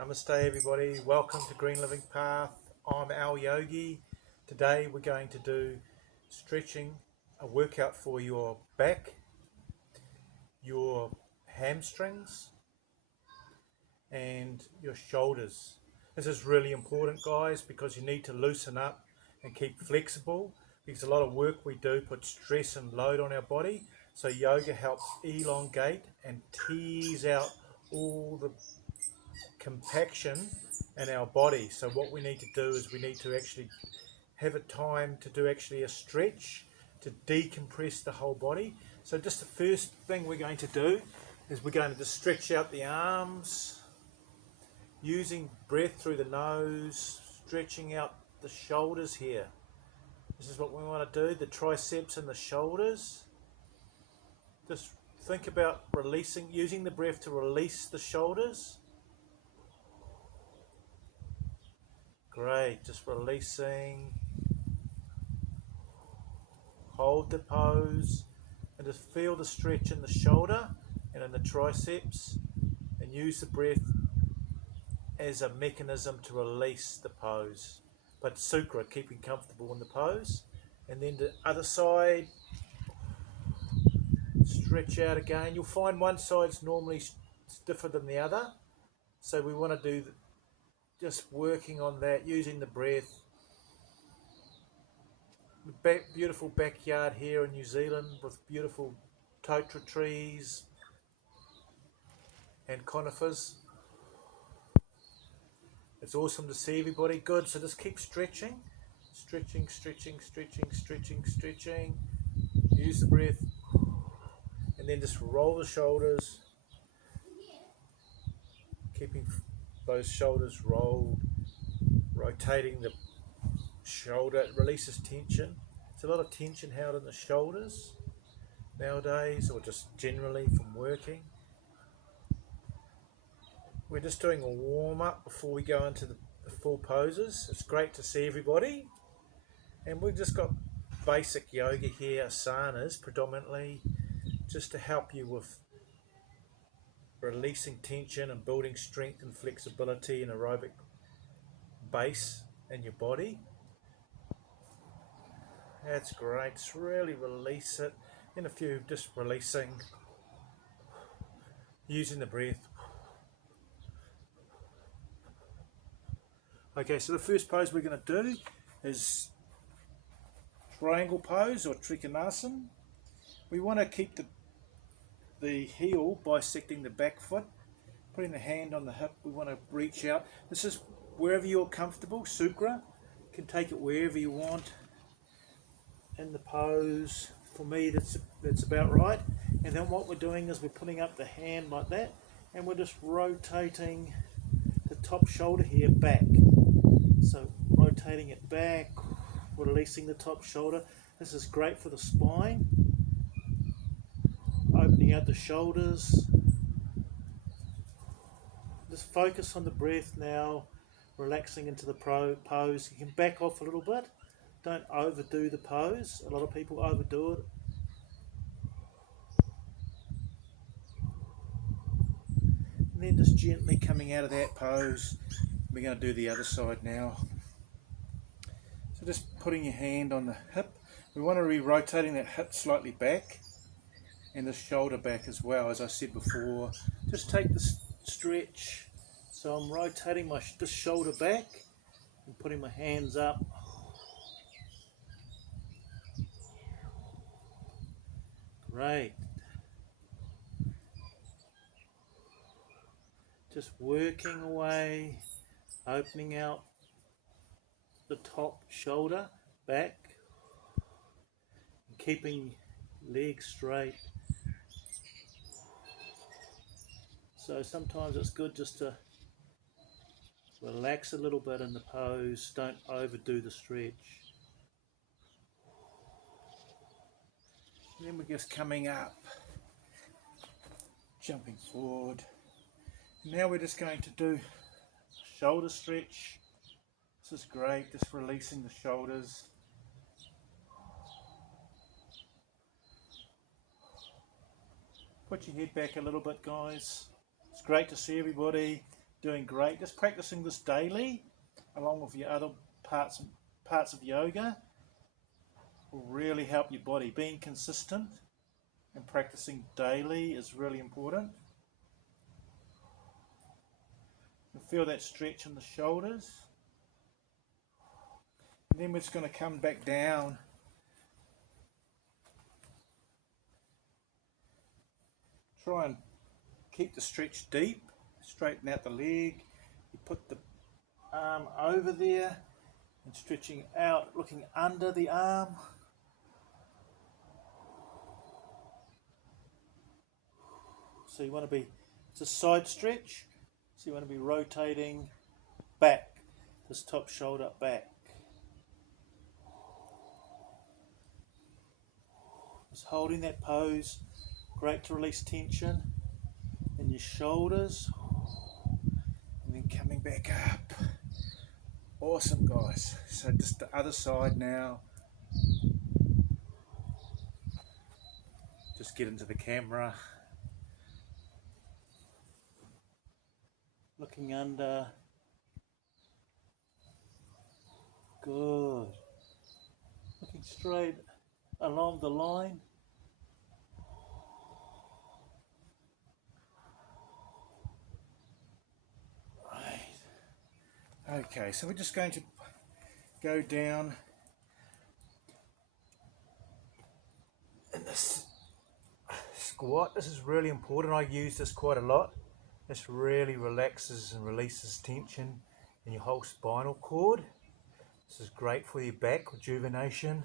Namaste everybody, welcome to Green Living Path. I'm Al Yogi. Today we're going to do stretching, a workout for your back, your hamstrings and your shoulders. This is really important, guys, because you need to loosen up and keep flexible, because a lot of work we do puts stress and load on our body. So yoga helps elongate and tease out all the compaction in our body. So what we need to do is we need to actually have a time to do actually a stretch to decompress the whole body. So just the first thing we're going to do is we're going to just stretch out the arms using breath through the nose, stretching out the shoulders here. This is what we want to do, the triceps and the shoulders. Just think about releasing, using the breath to release the shoulders. Great, just releasing. Hold the pose and just feel the stretch in the shoulder and in the triceps, and use the breath as a mechanism to release the pose, but sukra, keeping comfortable in the pose. And then the other side, stretch out again. You'll find one side's normally stiffer than the other, so we want to do just working on that, using the breath. Beautiful backyard here in New Zealand with beautiful totara trees and conifers. It's awesome to see everybody. Good, so just keep stretching. Stretching, stretching, stretching, stretching, stretching. Use the breath. And then just roll the shoulders. Keeping those shoulders rolled. Rotating the shoulder. It releases tension. There's a lot of tension held in the shoulders nowadays, or just generally from working. We're just doing a warm-up before we go into the full poses. It's great to see everybody. And we've just got basic yoga here, asanas predominantly, just to help you with releasing tension and building strength and flexibility and aerobic base in your body. That's great. Just really release it. In a few, just releasing, using the breath. Okay, so the first pose we're going to do is triangle pose or trikonasana. We want to keep the heel bisecting the back foot, putting the hand on the hip. We want to reach out. This is wherever you're comfortable. Sukra, you can take it wherever you want in the pose. For me, that's about right. And then what we're doing is we're putting up the hand like that, and we're just rotating the top shoulder here back. So rotating it back, releasing the top shoulder. This is great for the spine. Opening out the shoulders. Just focus on the breath now, relaxing into the pose. You can back off a little bit. Don't overdo the pose. A lot of people overdo it. And then just gently coming out of that pose. We're going to do the other side now. So just putting your hand on the hip. We want to be rotating that hip slightly back and the shoulder back as well, as I said before. Just take the stretch. So I'm rotating this shoulder back and putting my hands up. Great. Just working away, opening out the top shoulder back, and keeping legs straight. So sometimes it's good just to relax a little bit in the pose. Don't overdo the stretch. And then we're just coming up, jumping forward. Now we're just going to do shoulder stretch. This is great, just releasing the shoulders. Put your head back a little bit, guys. It's great to see everybody. doing great. Just practicing this daily, along with your other parts of yoga, will really help your body. Being consistent and practicing daily is really important. You feel that stretch in the shoulders. And then we're just going to come back down. Try and keep the stretch deep. Straighten out the leg. You put the arm over there and stretching out, looking under the arm. So you want to be, it's a side stretch, so you want to be rotating back, this top shoulder back. Just holding that pose, great to release tension in your shoulders, and then coming back up. Awesome, guys. So just the other side now. Just get into the camera. Looking under. Good. Looking straight along the line. Right. Okay, so we're just going to go down in this squat. This is really important. I use this quite a lot. This really relaxes and releases tension in your whole spinal cord. This is great for your back, rejuvenation.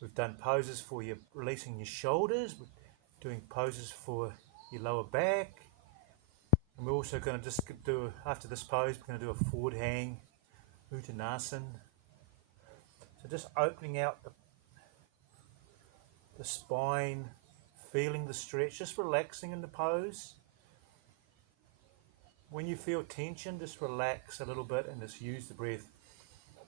We've done poses for your releasing your shoulders. We're doing poses for your lower back. And we're also going to just do, after this pose, we're going to do a forward hang, Uttanasana. So just opening out the spine, feeling the stretch, just relaxing in the pose. When you feel tension, just relax a little bit and just use the breath,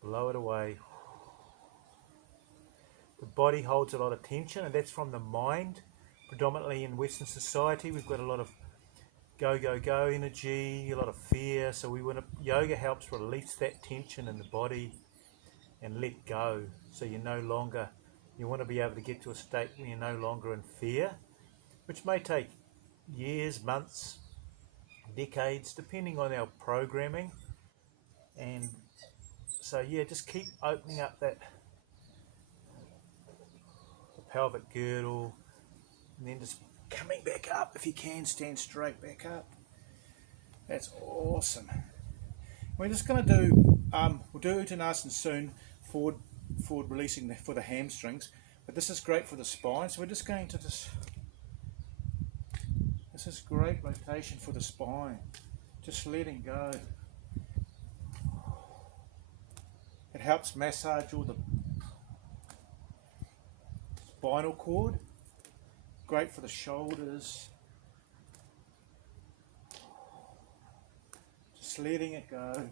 blow it away. The body holds a lot of tension, and that's from the mind. Predominantly in Western society, we've got a lot of go, go, go energy, a lot of fear. So yoga helps release that tension in the body and let go. So you want to be able to get to a state where you're no longer in fear, which may take years, months, decades, depending on our programming. And so yeah, just keep opening up the pelvic girdle, and then just coming back up. If you can, stand straight back up. That's awesome. We're just going to do, we'll do Uttanasana soon, forward releasing for the hamstrings, but this is great for the spine. So we're just going to this is great rotation for the spine, just letting go. It helps massage all the spinal cord, great for the shoulders. Just letting it go.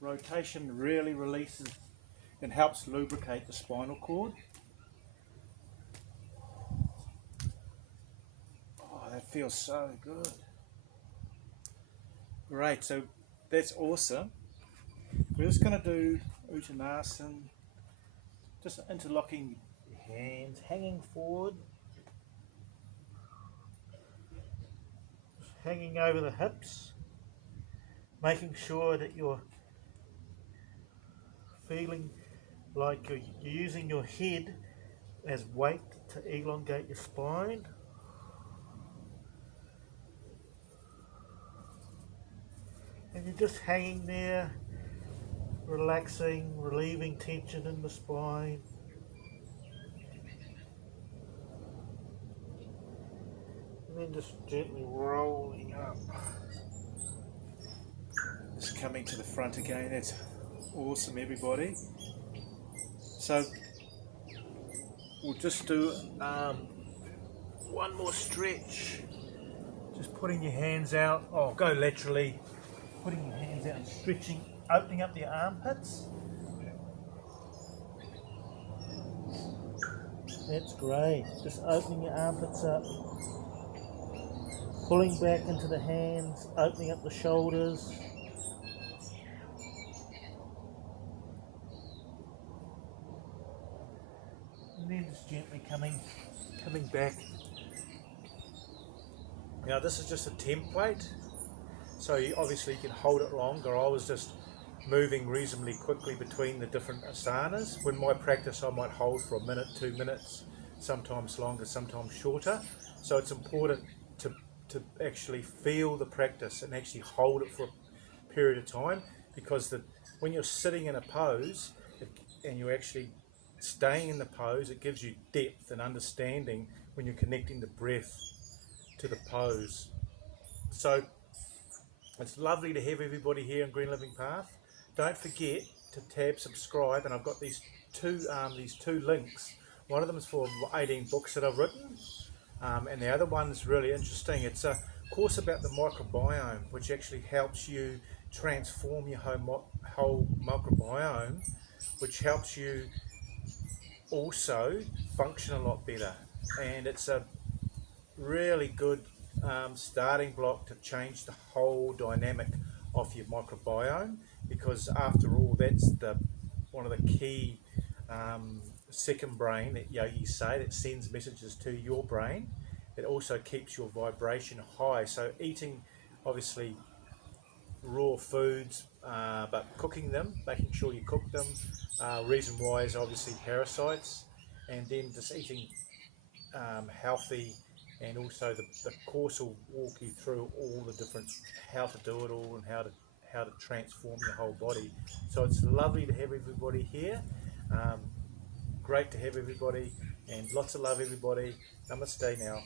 Rotation really releases and helps lubricate the spinal cord. Oh, that feels so good. Great, so that's awesome. We're just going to do Uttanasana, just interlocking your hands, hanging forward, hanging over the hips, making sure that you're feeling like you're using your head as weight to elongate your spine. And you're just hanging there, relaxing, relieving tension in the spine. And then just gently rolling up. Just coming to the front again. That's awesome, everybody. So we'll just do one more stretch. Just putting your hands out. Oh, go laterally. Putting your hands out and stretching, opening up the armpits. That's great. Just opening your armpits up, pulling back into the hands, opening up the shoulders. And then just gently coming back. Now this is just a template, so obviously you can hold it longer. I was just moving reasonably quickly between the different asanas. When my practice I might hold for a minute, 2 minutes, sometimes longer, sometimes shorter. So it's important to actually feel the practice and actually hold it for a period of time, because when you're sitting in a pose and you're actually staying in the pose, it gives you depth and understanding when you're connecting the breath to the pose. So it's lovely to have everybody here in Green Living Path. Don't forget to tab subscribe, and I've got these two links. One of them is for 18 books that I've written, and the other one's really interesting. It's a course about the microbiome, which actually helps you transform your whole microbiome, which helps you also function a lot better. And it's a really good starting block to change the whole dynamic of your microbiome, because after all, that's one of the key second brain that yogis say that sends messages to your brain. It also keeps your vibration high. So eating obviously raw foods, but cooking them, making sure you cook them. Reason why is obviously parasites, and then just eating healthy, and also the course will walk you through all the different how to do it all and how to transform your whole body. So it's lovely to have everybody here. Great to have everybody, and lots of love everybody. Namaste now.